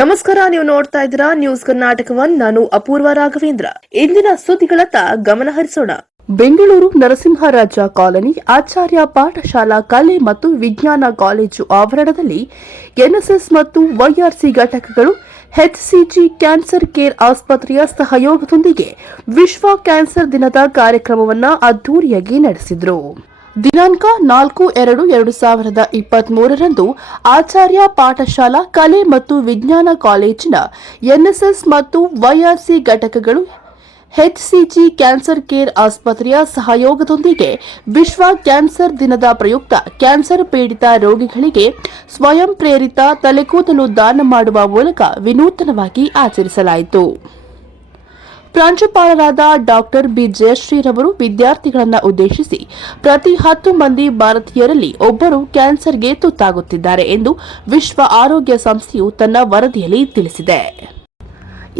ನಮಸ್ಕಾರ, ನೀವು ನೋಡ್ತಾ ಇದ್ದೀರಾ ನ್ಯೂಸ್ ಕರ್ನಾಟಕವನ್. ನಾನು ಅಪೂರ್ವ ರಾಘವೇಂದ್ರ. ಇಂದಿನ ಸುದ್ದಿಗಳತ್ತ ಗಮನ ಹರಿಸೋಣ. ಬೆಂಗಳೂರು ನರಸಿಂಹರಾಜ ಕಾಲನಿ ಆಚಾರ್ಯ ಪಾಠಶಾಲಾ ಕಲೆ ಮತ್ತು ವಿಜ್ಞಾನ ಕಾಲೇಜು ಆವರಣದಲ್ಲಿ ಎನ್ಎಸ್ಎಸ್ ಮತ್ತು ವೈಆರ್ಸಿ ಘಟಕಗಳು ಎಚ್ಸಿಜಿ ಕ್ಯಾನ್ಸರ್ ಕೇರ್ ಆಸ್ಪತ್ರೆಯ ಸಹಯೋಗದೊಂದಿಗೆ ವಿಶ್ವ ಕ್ಯಾನ್ಸರ್ ದಿನದ ಕಾರ್ಯಕ್ರಮವನ್ನು ಅದ್ದೂರಿಯಾಗಿ ನಡೆಸಿದರು. ದಿನಾಂಕ 4/2/2023 ಆಚಾರ್ಯ ಪಾಠಶಾಲಾ ಕಲೆ ಮತ್ತು ವಿಜ್ಞಾನ ಕಾಲೇಜಿನ ಎನ್ಎಸ್ಎಸ್ ಮತ್ತು ವೈಆರ್ಸಿ ಘಟಕಗಳು ಎಚ್ಸಿಜಿ ಕ್ಯಾನ್ಸರ್ ಕೇರ್ ಆಸ್ಪತ್ರೆಯ ಸಹಯೋಗದೊಂದಿಗೆ ವಿಶ್ವ ಕ್ಯಾನ್ಸರ್ ದಿನದ ಪ್ರಯುಕ್ತ ಕ್ಯಾನ್ಸರ್ ಪೀಡಿತ ರೋಗಿಗಳಿಗೆ ಸ್ವಯಂ ಪ್ರೇರಿತ ತಲೆಕೂದಲು ದಾನ ಮಾಡುವ ಮೂಲಕ ವಿನೂತನವಾಗಿ ಆಚರಿಸಲಾಯಿತು. ಪ್ರಾಂಶುಪಾಲರಾದ ಡಾಕ್ಟರ್ ಬಿ ಜಯಶ್ರೀರವರು ವಿದ್ಯಾರ್ಥಿಗಳನ್ನು ಉದ್ದೇಶಿಸಿ ಪ್ರತಿ 10 ಮಂದಿ ಭಾರತೀಯರಲ್ಲಿ ಒಬ್ಬರು ಕ್ಯಾನ್ಸರ್ಗೆ ತುತ್ತಾಗುತ್ತಿದ್ದಾರೆ ಎಂದು ವಿಶ್ವ ಆರೋಗ್ಯ ಸಂಸ್ಥೆಯು ತನ್ನ ವರದಿಯಲ್ಲಿ ತಿಳಿಸಿದೆ.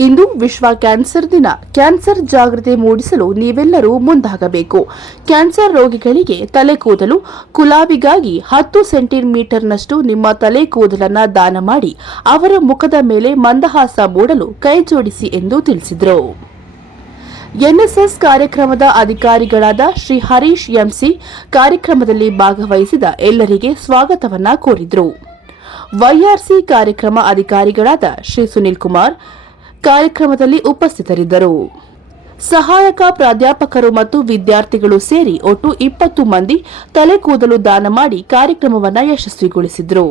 ಇಂದು ವಿಶ್ವ ಕ್ಯಾನ್ಸರ್ ದಿನ. ಕ್ಯಾನ್ಸರ್ ಜಾಗೃತಿ ಮೂಡಿಸಲು ನೀವೆಲ್ಲರೂ ಮುಂದಾಗಬೇಕು. ಕ್ಯಾನ್ಸರ್ ರೋಗಿಗಳಿಗೆ ತಲೆ ಕೂದಲು ಕುಲಾವಿಗಾಗಿ 10 ಸೆಂಟಿಮೀಟರ್ನಷ್ಟು ನಿಮ್ಮ ತಲೆ ಕೂದಲನ್ನು ದಾನ ಮಾಡಿ ಅವರ ಮುಖದ ಮೇಲೆ ಮಂದಹಾಸ ಮೂಡಲು ಕೈಜೋಡಿಸಿ ಎಂದು ತಿಳಿಸಿದರು. ಎನ್ಎಸ್ಎಸ್ ಕಾರ್ಯಕ್ರಮದ ಅಧಿಕಾರಿಗಳಾದ ಶ್ರೀ ಹರೀಶ್ ಎಂಸಿ ಕಾರ್ಯಕ್ರಮದಲ್ಲಿ ಭಾಗವಹಿಸಿದ ಎಲ್ಲರಿಗೆ ಸ್ವಾಗತವನ್ನ ಕೋರಿದರು. ವೈಆರ್ಸಿ ಕಾರ್ಯಕ್ರಮ ಅಧಿಕಾರಿಗಳಾದ ಶ್ರೀ ಸುನಿಲ್ ಕುಮಾರ್ ಕಾರ್ಯಕ್ರಮದಲ್ಲಿ ಉಪಸ್ಥಿತರಿದ್ದರು. ಸಹಾಯಕ ಪ್ರಾಧ್ಯಾಪಕರು ಮತ್ತು ವಿದ್ಯಾರ್ಥಿಗಳು ಸೇರಿ ಒಟ್ಟು 20 ಮಂದಿ ತಲೆ ಕೂದಲು ದಾನ ಮಾಡಿ ಕಾರ್ಯಕ್ರಮವನ್ನು ಯಶಸ್ವಿಗೊಳಿಸಿದರು.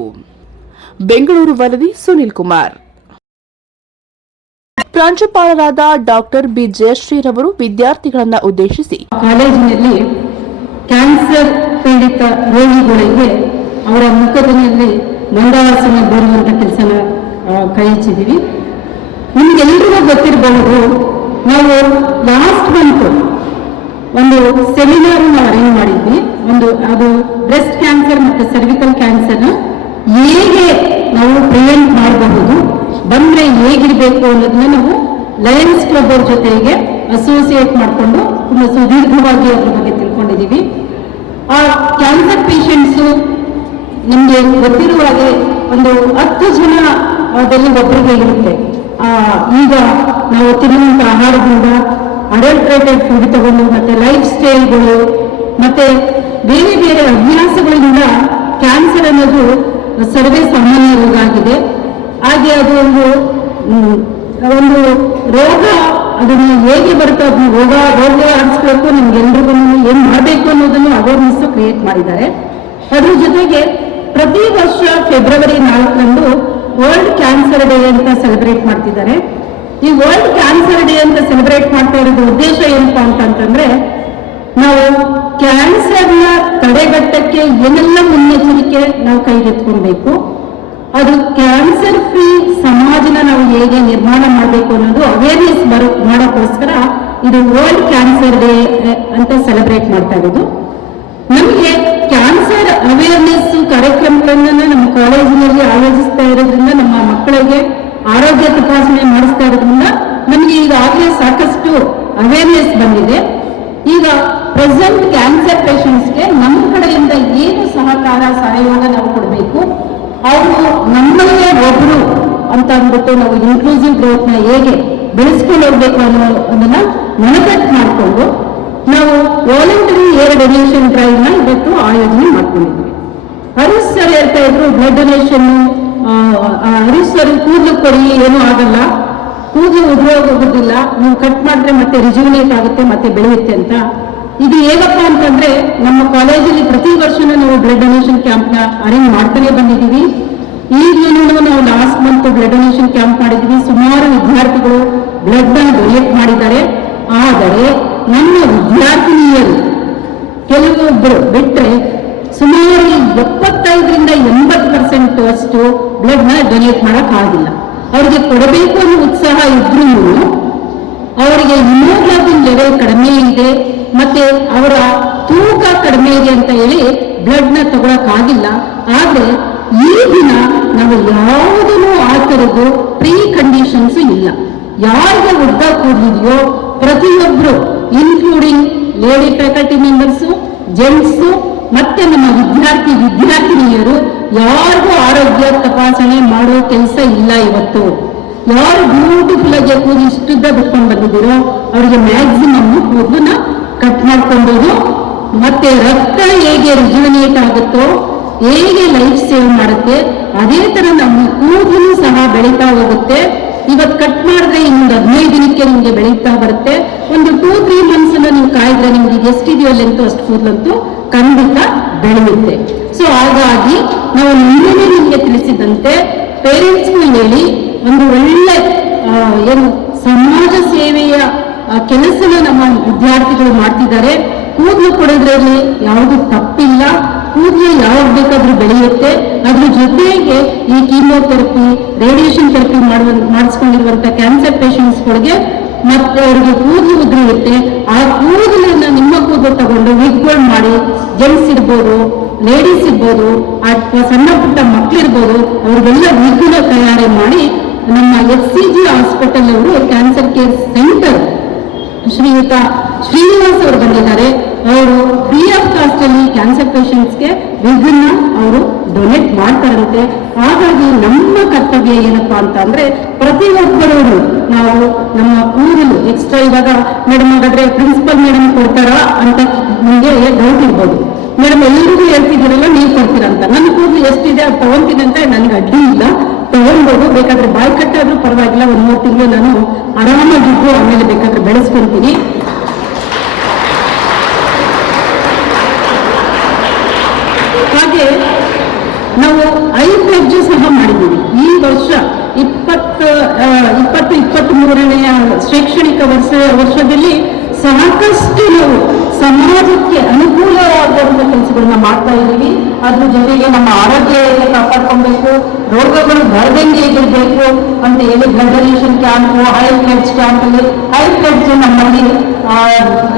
ಬೆಂಗಳೂರು ವರದಿ ಸುನಿಲ್ ಕುಮಾರ್. ಪ್ರಾಂಶುಪಾಲರಾದ ಡಾಕ್ಟರ್ ಬಿ ಜಯಶ್ರೀರವರು ವಿದ್ಯಾರ್ಥಿಗಳನ್ನು ಉದ್ದೇಶಿಸಿ ಕಾಲೇಜಿನಲ್ಲಿ ಕ್ಯಾನ್ಸರ್ ಪೀಡಿತ ರೋಗಿಗಳಿಗೆ ಅವರ ಮುಖದಲ್ಲಿ ಮಂದಹಾಸನ ಬರುವಂತ ಕೆಲಸನ ಕೈ ಹಚ್ಚಿದ್ದೀವಿ. ನಿಮ್ಗೆಲ್ಲರಿಗೂ ಗೊತ್ತಿರಬಹುದು, ನಾವು ಲಾಸ್ಟ್ ಮಂತ್ ಒಂದು ಸೆಮಿನಾರ್ ಅರೇಂಜ್ ಮಾಡಿದ್ವಿ. ಅದು ಬ್ರೆಸ್ಟ್ ಕ್ಯಾನ್ಸರ್ ಮತ್ತು ಸರ್ವಿಕಲ್ ಕ್ಯಾನ್ಸರ್ ಹೇಗೆ ನಾವು ಪ್ರಿವೆಂಟ್ ಮಾಡಬಹುದು, ಬಂದ್ರೆ ಹೇಗಿರಬೇಕು ಅನ್ನೋದನ್ನ ನಾವು ಲಯನ್ಸ್ ಕ್ಲಬ್ ಅವ್ರ ಜೊತೆಗೆ ಅಸೋಸಿಯೇಟ್ ಮಾಡಿಕೊಂಡು ತುಂಬಾ ಸುದೀರ್ಘವಾಗಿ ಅದ್ರ ಬಗ್ಗೆ ತಿಳ್ಕೊಂಡಿದ್ದೀವಿ. ಆ ಕ್ಯಾನ್ಸರ್ ಪೇಷಂಟ್ಸು ನಿಮ್ಗೆ ಗೊತ್ತಿರುವ ಹಾಗೆ ಒಂದು 10 ಜನ ಅದರಲ್ಲಿ ಒಬ್ಬರಿಗೆ ಇರುತ್ತೆ. ಈಗ ನಾವು ತಿನ್ನುವಂತ ಆಹಾರದಿಂದ, ಅಡಲ್ಟ್ರೇಟೆಡ್ ಫುಡ್ ತಗೊಂಡು, ಮತ್ತೆ ಲೈಫ್ ಸ್ಟೈಲ್ಗಳು ಮತ್ತೆ ಬೇರೆ ಬೇರೆ ಅಭ್ಯಾಸಗಳಿಂದ ಕ್ಯಾನ್ಸರ್ ಅನ್ನೋದು ಸರ್ವೇ ಸಾಮಾನ್ಯ ರೋಗ ಆಗಿದೆ. ಹಾಗೆ ಅದು ಒಂದು ರೋಗ, ಅದನ್ನು ಹೇಗೆ ಬರುತ್ತೆ, ಅದನ್ನ ರೋಗ ಆಡಿಸ್ಬೇಕು, ನಮ್ಗೆಲ್ರಿಗೂ ಏನ್ ಮಾಡಬೇಕು ಅನ್ನೋದನ್ನು ಅವೇರ್ನೆಸ್ ಕ್ರಿಯೇಟ್ ಮಾಡಿದ್ದಾರೆ. ಅದ್ರ ಜೊತೆಗೆ ಪ್ರತಿ ವರ್ಷ ಫೆಬ್ರವರಿ 4ರಂದು ವರ್ಲ್ಡ್ ಕ್ಯಾನ್ಸರ್ ಡೇ ಅಂತ ಸೆಲೆಬ್ರೇಟ್ ಮಾಡ್ತಿದ್ದಾರೆ. ಈ ವರ್ಲ್ಡ್ ಕ್ಯಾನ್ಸರ್ ಡೇ ಅಂತ ಸೆಲೆಬ್ರೇಟ್ ಮಾಡ್ತಾ ಇರೋದು ಉದ್ದೇಶ ಏನಪ್ಪಾ ಅಂತಂದ್ರೆ, ನಾವು ಕ್ಯಾನ್ಸರ್ನ ತಡೆಗಟ್ಟಕ್ಕೆ ಏನೆಲ್ಲ ಮುನ್ನೆಚ್ಚರಿಕೆ ನಾವು ಕೈಗೆತ್ಕೊಳ್ಬೇಕು, ಅದು ಕ್ಯಾನ್ಸರ್ ಫ್ರೀ ಸಮಾಜನ ನಾವು ಹೇಗೆ ನಿರ್ಮಾಣ ಮಾಡಬೇಕು ಅನ್ನೋದು ಅವೇರ್ನೆಸ್ ಮಾಡೋಕ್ಕೋಸ್ಕರ ಇದು ವರ್ಲ್ಡ್ ಕ್ಯಾನ್ಸರ್ ಡೇ ಅಂತ ಸೆಲೆಬ್ರೇಟ್ ಮಾಡ್ತಾ ಇರೋದು. ನಮಗೆ ಕ್ಯಾನ್ಸರ್ ಅವೇರ್ನೆಸ್ ಕಾರ್ಯಕ್ರಮಗಳನ್ನ ನಮ್ಮ ಕಾಲೇಜಿನಲ್ಲಿ ಆಯೋಜಿಸ್ತಾ ಇರೋದ್ರಿಂದ, ನಮ್ಮ ಮಕ್ಕಳಿಗೆ ಆರೋಗ್ಯ ತಪಾಸಣೆ ಮಾಡಿಸ್ತಾ ಇರೋದ್ರಿಂದ ನಮಗೆ ಈಗಾಗಲೇ ಸಾಕಷ್ಟು ಅವೇರ್ನೆಸ್ ಬಂದಿದೆ. ಈಗ ಪ್ರೆಸೆಂಟ್ ಕ್ಯಾನ್ಸರ್ ಪೇಷಂಟ್ಸ್ಗೆ ನಮ್ಮ ಕಡೆಯಿಂದ ಏನು ಸಹಯೋಗ ನಾವು ಕೊಡಬೇಕು, ಅವರು ನಮ್ಮಲ್ಲೇ ಒಬ್ರು ಅಂತ ಅಂದ್ಬಿಟ್ಟು ನಾವು ಇನ್ಕ್ಲೂಸಿವ್ ಗ್ರೋತ್ ನ ಹೇಗೆ ಬೆಳೆಸ್ಕೊಂಡು ಹೋಗ್ಬೇಕು ಅನ್ನೋದನ್ನ ಮನದಟ್ಟು ಮಾಡಿಕೊಂಡು ನಾವು ವಾಲಂಟರಿ ಏರ್ ಡೊನೇಷನ್ ಡ್ರೈವ್ ನ ಇವತ್ತು ಆಯೋಜನೆ ಮಾಡ್ಕೊಂಡಿದ್ವಿ. ಹರೀಶ್ ಸರ್ ಹೇಳ್ತಾ ಇದ್ರು ಬ್ಲಡ್ ಡೊನೇಷನ್. ಹರೀಶ್ ಸರ್ ಕೂದಲು ಕೊಡಿ, ಏನೂ ಆಗಲ್ಲ, ಕೂದಲು ಉದುರೋಗೋದಿಲ್ಲ, ನೀವು ಕಟ್ ಮಾಡಿದ್ರೆ ಮತ್ತೆ ರಿಜ್ಯುನೇಟ್ ಆಗುತ್ತೆ, ಮತ್ತೆ ಬೆಳೆಯುತ್ತೆ ಅಂತ. ಇದು ಹೇಗಪ್ಪ ಅಂತಂದ್ರೆ, ನಮ್ಮ ಕಾಲೇಜಲ್ಲಿ ಪ್ರತಿ ವರ್ಷನೂ ನಾವು ಬ್ಲಡ್ ಡೊನೇಷನ್ ಕ್ಯಾಂಪ್ ನ ಅರೇಂಜ್ ಮಾಡ್ತಾನೆ ಬಂದಿದ್ದೀವಿ. ಈಗಲೂ ನಾವು last month blood donation camp ಮಾಡಿದ್ವಿ. ಸುಮಾರು ವಿದ್ಯಾರ್ಥಿಗಳು ಬ್ಲಡ್ ನ ಡೊನೇಟ್ ಮಾಡಿದ್ದಾರೆ. ಆದರೆ ನಮ್ಮ ವಿದ್ಯಾರ್ಥಿನಿಯರು ಕೆಲವೊಬ್ಬರು ಬಿಟ್ಟರೆ ಸುಮಾರು 75ರಿಂದ 80% ಅಷ್ಟು ಬ್ಲಡ್ ನ ಡೊನೇಟ್ ಮಾಡಕ್ ಆಗಿಲ್ಲ. ಅವ್ರಿಗೆ ಕೊಡಬೇಕು ಅನ್ನೋ ಉತ್ಸಾಹ ಇದ್ರೂ ಅವರಿಗೆ ಹಿಮೋಗ್ಲೋಬಿನ್ ಲೆವೆಲ್ ಕಡಿಮೆ ಇದೆ, ಮತ್ತೆ ಅವರ ತೂಕ ಕಡಿಮೆ ಇದೆ ಅಂತ ಹೇಳಿ ಬ್ಲಡ್ ನ ತಗೊಳಕ್ಕಾಗಿಲ್ಲ. ಆದ್ರೆ ಈ ದಿನ ನಾವು ಯಾವುದನ್ನು ಆ ಥರದ್ದು ಪ್ರೀ ಕಂಡೀಷನ್ಸ್ ಇಲ್ಲ. ಯಾರಿಗೆ ಉದ್ದ ಕೂದಲಿದೆಯೋ ಪ್ರತಿಯೊಬ್ರು, including lady faculty members, gents ಮತ್ತೆ ನಮ್ಮ ವಿದ್ಯಾರ್ಥಿನಿಯರು ಯಾರಿಗೂ ಆರೋಗ್ಯ ತಪಾಸಣೆ ಮಾಡೋ ಕೆಲಸ ಇಲ್ಲ ಇವತ್ತು. ಯಾರು ಬ್ಯೂಟಿಫುಲ್ ಆಗಿ ಕೂದಲು ಇಷ್ಟುದ್ದ ಬಿಟ್ಕೊಂಡು ಬಂದಿದ್ದೀರೋ ಅವರಿಗೆ ಮ್ಯಾಕ್ಸಿಮಮ್ ಕೂದಲನ್ನ ಕಟ್ ಮಾಡ್ಕೊಂಡೋದು. ಮತ್ತೆ ರಕ್ತ ಹೇಗೆ ರಿಜುವಿನೇಟ್ ಆಗುತ್ತೋ, ಹೇಗೆ ಲೈಫ್ ಸೇವ್ ಮಾಡುತ್ತೆ, ಅದೇ ತರ ನಮ್ಮ ಕೂದಲು ಸಹ ಬೆಳೀತಾ ಹೋಗುತ್ತೆ. ಇವತ್ತು ಕಟ್ ಮಾಡಿದ್ರೆ ಇನ್ನೊಂದು 15 ದಿನಕ್ಕೆ ನಿಮ್ಗೆ ಬೆಳೀತಾ ಬರುತ್ತೆ. ಒಂದು 2-3 ಮಂತ್ಸ್ ನೀವು ಕಾಯ್ದ್ರೆ ನಿಮ್ಗೆ ಎಷ್ಟಿದೆಯೋ ಲೆಂತ್ ಅಷ್ಟು ಕೂದಲಂತೂ ಖಂಡಿತ ಬೆಳೆಯುತ್ತೆ. ಸೊ ಹಾಗಾಗಿ ನಾವು ನಿನ್ನೆ ನಿಮ್ಗೆ ತಿಳಿಸಿದಂತೆ ಪೇರೆಂಟ್ಸ್ಗೂ ಹೇಳಿ ಒಂದು ಒಳ್ಳೆ ಏನು ಸಮಾಜ ಸೇವೆಯ ಕೆಲಸನ ನಮ್ಮ ವಿದ್ಯಾರ್ಥಿಗಳು ಮಾಡ್ತಿದ್ದಾರೆ. ಕೂದಲು ಕೊಡೋದ್ರಲ್ಲಿ ಯಾವುದು ತಪ್ಪಿಲ್ಲ. ಕೂದಲು ಯಾವಾಗ ಬೇಕಾದ್ರೂ ಬೆಳೆಯುತ್ತೆ. ಅದ್ರ ಜೊತೆಗೆ ಈ ಕೀಮೋಥೆರಪಿ, ರೇಡಿಯೇಷನ್ ಥೆರಪಿ ಮಾಡಿಸ್ಕೊಂಡಿರುವಂತ ಕ್ಯಾನ್ಸರ್ ಪೇಷಂಟ್ಸ್ಗಳಿಗೆ ಮತ್ತೆ ಅವರಿಗೆ ಕೂದಲು ಉದುರಿರುತ್ತೆ. ಆ ಕೂದಲನ್ನ ನಿಮ್ಮ ಕೂದಲು ತಗೊಂಡು ವಿಗ್ಗಳು ಮಾಡಿ, ಜೆಂಟ್ಸ್ ಇರ್ಬೋದು, ಲೇಡೀಸ್ ಇರ್ಬೋದು, ಅಥವಾ ಸಣ್ಣ ಪುಟ್ಟ ಮಕ್ಕಳಿರ್ಬೋದು, ಅವ್ರಿಗೆಲ್ಲ ವಿಗ್ನ ತಯಾರಿ ಮಾಡಿ ನಮ್ಮ HCG ಹಾಸ್ಪಿಟಲ್ ಅವರು ಕ್ಯಾನ್ಸರ್ ಕೇರ್ ಸೆಂಟರ್ ಶ್ರೀಯುತ ಶ್ರೀನಿವಾಸ್ ಅವರು ಬಂದಿದ್ದಾರೆ. ಅವರು ಫ್ರೀ ಆಫ್ ಕಾಸ್ಟ್ ಅಲ್ಲಿ ಕ್ಯಾನ್ಸರ್ ಪೇಷಂಟ್ಸ್ಗೆ ವಿಗ್ನ ಅವರು ಡೊನೇಟ್ ಮಾಡ್ತಾರಂತೆ. ಹಾಗಾಗಿ ನಮ್ಮ ಕರ್ತವ್ಯ ಏನಪ್ಪಾ ಅಂತ ಅಂದ್ರೆ ಪ್ರತಿಯೊಬ್ಬರೂ ನಾವು ನಮ್ಮ ಕೂದಲು ಎಕ್ಸ್ಟ್ರಾ ಇವಾಗ ಮೇಡಮ್ ಹಾಗಾದ್ರೆ ಪ್ರಿನ್ಸಿಪಲ್ ಮೇಡಮ್ ಕೊಡ್ತಾರಾ ಅಂತ ನಿಮಗೆ ಡೌಟ್ ಇರ್ಬೋದು. ಮೇಡಮ್ ಎಲ್ಲರಿಗೂ ಹೇಳ್ತಿದ್ದೀರಲ್ಲ ನೀವು ಕೊಡ್ತೀರಂತ. ನನ್ನ ಕೂದಲು ಎಷ್ಟಿದೆ ಅದು ತಗೊಂತೀನಿ ಅಂತ ನನಗೆ ಅಡ್ಡಿ ಇಲ್ಲ, ತಗೊಳ್ಬೋದು. ಬೇಕಾದ್ರೆ ಬಾಯ್ ಕಟ್ಟಾದ್ರೂ ಪರವಾಗಿಲ್ಲ, 1-3 ತಿಂಗಳು ನಾನು ಆರಾಮಾಗಿದ್ದು ಆಮೇಲೆ ಬೇಕಾದ್ರೆ ಬೆಳೆಸ್ಕೊಂತೀನಿ. ಹಾಗೆ ನಾವು ಐ ಪ್ಲೆಡ್ಜ್ ಸಹ ಮಾಡಿದ್ದೀವಿ. ಈ ವರ್ಷ 2023ನೇ ಶೈಕ್ಷಣಿಕ ವರ್ಷದಲ್ಲಿ ಸಾಕಷ್ಟು ನಾವು ಸಮಾಜಕ್ಕೆ ಅನುಕೂಲವಾಗುವಂಥ ಕೆಲಸಗಳನ್ನ ಮಾಡ್ತಾ ಇದ್ದೀವಿ. ಅದ್ರ ಜೊತೆಗೆ ನಮ್ಮ ಆರೋಗ್ಯ ಹೇಗೆ ಕಾಪಾಡ್ಕೊಬೇಕು, ರೋಗಗಳು ಬರದಂಗೆ ಹೇಗಿರಬೇಕು ಅಂತ ಹೇಳಿ blood donation camp, I pledge ಕ್ಯಾಂಪಲ್ಲಿ ಐ ಪ್ಲೆಡ್ಜ್ ನಮ್ಮಲ್ಲಿ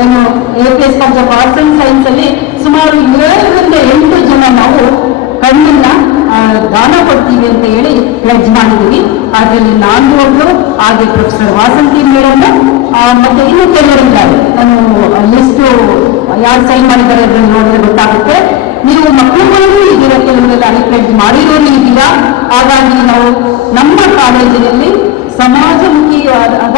ಏನು APS college of arts and science ಅಲ್ಲಿ ಸುಮಾರು 7ರಿಂದ 8 ಜನ ನಾವು ಕಣ್ಣನ್ನ ದಾನ ಕೊಡ್ತೀವಿ ಅಂತ ಹೇಳಿ ಪ್ಲೆಡ್ಜ್ ಮಾಡಿದ್ದೀವಿ. ಅದರಲ್ಲಿ ನಾನು ಒಬ್ಬರು, ಹಾಗೆ ಪ್ರೊಫೆಸರ್ ವಾಸಂತಿ ಮೇಡಮ್, ಮತ್ತೆ ಇನ್ನು ಕೆಲವರಿದ್ದಾರೆ. ನಾನು ಲಿಸ್ಟು ಯಾರು ಸೈನ್ ಮಾಡಿದ್ದಾರೆ ಅದನ್ನು ನೋಡಿದ್ರೆ ಗೊತ್ತಾಗುತ್ತೆ. ನೀವು ಮಕ್ಕಳುಗಳು ಇದ್ದೀರಾ, ಕೆಲವರೆಲ್ಲ ಐ ಪ್ಲೆಡ್ಜ್ ಮಾಡಿರೋರು ಇದ್ದೀರಾ. ಹಾಗಾಗಿ ನಾವು ನಮ್ಮ ಕಾಲೇಜಿನಲ್ಲಿ ಸಮಾಜಮುಖಿಯಾದ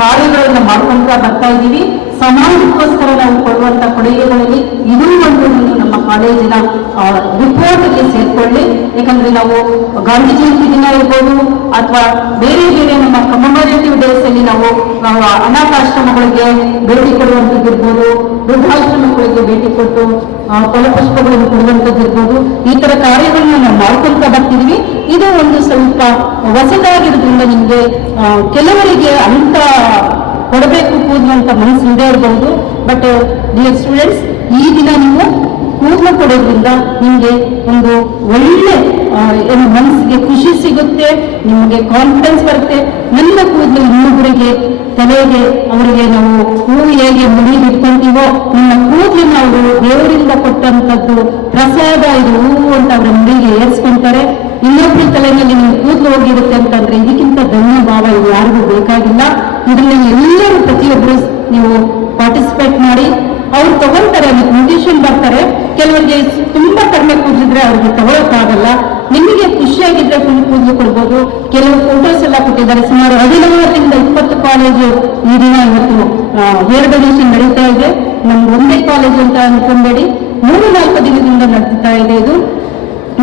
ಕಾರ್ಯಗಳನ್ನು ಮಾಡ್ಕೊಂತ ಬರ್ತಾ ಇದ್ದೀವಿ. ಸಮಾಜಕ್ಕೋಸ್ಕರ ನಾವು ಕೊಡುವಂತ ಕೊಡುಗೆಗಳಲ್ಲಿ ಇದೂ ಒಂದು ನಮ್ಮ ಕಾಲೇಜಿನ ರಿಪೋರ್ಟ್ಗೆ ಸೇರ್ಕೊಳ್ಳಿ. ಯಾಕಂದ್ರೆ ನಾವು ಗಾಂಧಿ ಜಯಂತಿ ದಿನ ಇರ್ಬೋದು ಅಥವಾ ಬೇರೆ ಬೇರೆ ನಮ್ಮ ಕಮಮರೇಟಿವ್ ಡೇಸ್ ಅಲ್ಲಿ ನಾವು ಅನಾಥಾಶ್ರಮಗಳಿಗೆ ಭೇಟಿ ಕೊಡುವಂಥದ್ದು ಇರ್ಬೋದು, ವೃದ್ಧಾಶ್ರಮಗಳಿಗೆ ಭೇಟಿ ಕೊಟ್ಟು ಫಲಪುಷ್ಪಗಳನ್ನು ಕೊಡುವಂಥದ್ದು ಇರ್ಬೋದು. ಈ ತರ ಕಾರ್ಯಗಳನ್ನ ನಾವು ಮಾಡ್ಕೊಂತ ಬರ್ತಿದ್ವಿ. ಇದು ಒಂದು ಸ್ವಲ್ಪ ಹೊಸದಾಗಿರೋದ್ರಿಂದ ನಿಮ್ಗೆ ಕೆಲವರಿಗೆ ಅಂತ ಕೊಡಬೇಕು ಕೂದಲು ಅಂತ ಮನಸ್ಸು ಇದೇ ಇರಬಹುದು. ಬಟ್ ಡಿಯರ್ ಸ್ಟೂಡೆಂಟ್ಸ್, ಈ ದಿನ ನೀವು ಕೂದಲು ಕೊಡೋದ್ರಿಂದ ನಿಮಗೆ ಒಂದು ಒಳ್ಳೆ ಏನು ಮನಸ್ಸಿಗೆ ಖುಷಿ ಸಿಗುತ್ತೆ, ನಿಮಗೆ ಕಾನ್ಫಿಡೆನ್ಸ್ ಬರುತ್ತೆ. ನನ್ನ ಕೂದಲು ಇನ್ನೊಬ್ಬರಿಗೆ ತಲೆಗೆ ಅವರಿಗೆ ನಾವು ಹೂವು ಹೇಗೆ ಮುಡಿ ಇಟ್ಕೊಂತೀವೋ, ನಿಮ್ಮ ಕೂದಲನ್ನ ಅವರು ದೇವರಿಂದ ಕೊಟ್ಟಂಥದ್ದು ಪ್ರಸಾದ ಇದು ಹೂವು ಅಂತ ಅವರ ಮುಡಿಗೆ ಏರ್ಸ್ಕೊಂತಾರೆ. ಇನ್ನೊಬ್ಬರ ತಲೆಯಲ್ಲಿ ನಿಮ್ಮ ಕೂದಲು ಹೋಗಿರುತ್ತೆ ಅಂತಂದ್ರೆ ಇದಕ್ಕಿಂತ ಧನ್ಯ ಭಾವ ಇದು ಯಾರಿಗೂ ಬೇಕಾಗಿಲ್ಲ. ಇದರಲ್ಲಿ ಎಲ್ಲರೂ ಪ್ರತಿಯೊಬ್ಬರು ನೀವು ಪಾರ್ಟಿಸಿಪೇಟ್ ಮಾಡಿ. ಅವ್ರು ತಗೊಳ್ತಾರೆ, ಅದಕ್ಕೆ ನ್ಯೂಟ್ರಿಷನ್ ಬರ್ತಾರೆ. ಕೆಲವರಿಗೆ ತುಂಬಾ ಕಡಿಮೆ ಕೂದಲಿದ್ರೆ ಅವ್ರಿಗೆ ತಗೊಳಕ್ಕಾಗಲ್ಲ. ನಿಮಗೆ ಖುಷಿಯಾಗಿದ್ರೆ ಫುಲ್ ಕೂದಲು ಕೊಡ್ಬೋದು. ಕೆಲವು ಫೋಟೋಸ್ ಎಲ್ಲ ಕೊಟ್ಟಿದ್ದಾರೆ. ಸುಮಾರು 15ರಿಂದ 20 ಕಾಲೇಜು ಈ ದಿನ ಇವತ್ತು ಹೇರ್ ಡೊನೇಷನ್ ನಡೀತಾ ಇದೆ. ನಮ್ದು ಒಂದೇ ಕಾಲೇಜು ಅಂತ ಅನ್ಕೊಂಬೇಡಿ, 3-4 ದಿನದಿಂದ ನಡೀತಾ ಇದೆ ಇದು.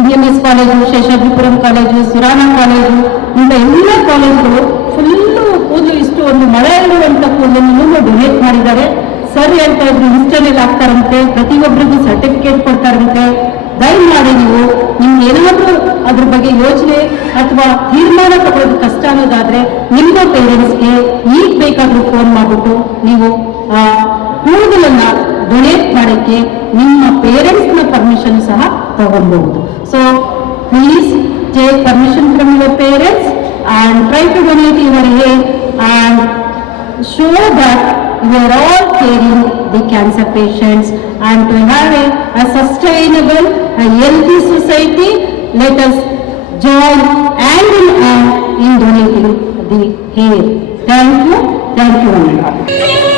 BMS college, Seshadripuram college, Surana college, ಇಂಥ ಎಲ್ಲ ಕಾಲೇಜುಗಳು ಫುಲ್ಲು ಕೂದಲು ಇಷ್ಟು ಒಂದು ಮಳೆ ಇರುವಂತ ಕೂದಲನ್ನು ಡೊನೇಟ್ ಮಾಡಿದ್ದಾರೆ. ಸರ್ ಹೇಳ್ತಾ ಇದ್ರು ಇನ್ಸ್ಟಾಲ್ ಆಗ್ತಾರಂತೆ, ಪ್ರತಿಯೊಬ್ಬರಿಗೂ ಸರ್ಟಿಫಿಕೇಟ್ ಕೊಡ್ತಾರಂತೆ. ದಯಮಾಡಿ ನೀವು ನಿಮ್ಗೆ ಏನಾದ್ರೂ ಅದ್ರ ಬಗ್ಗೆ ಯೋಚನೆ ಅಥವಾ ತೀರ್ಮಾನ ತಗೊಳ್ಳೋದು ಕಷ್ಟ ಅನ್ನೋದಾದ್ರೆ ನಿಮ್ಮ ಪೇರೆಂಟ್ಸ್ಗೆ ಈಗ ಬೇಕಾದ್ರೂ ಫೋನ್ ಮಾಡ್ಬಿಟ್ಟು ನೀವು ಕೂದಲನ್ನ ಡೊನೇಟ್ ಮಾಡಕ್ಕೆ ನಿಮ್ಮ ಪೇರೆಂಟ್ಸ್ನ ಪರ್ಮಿಷನ್ ಸಹ ತಗೊಬಹುದು. So please take permission from your parents and try to donate your hair and show that we are all caring the cancer patients, and to have a sustainable, a healthy society, let us join hand in hand in donating the hair. Thank you, and all.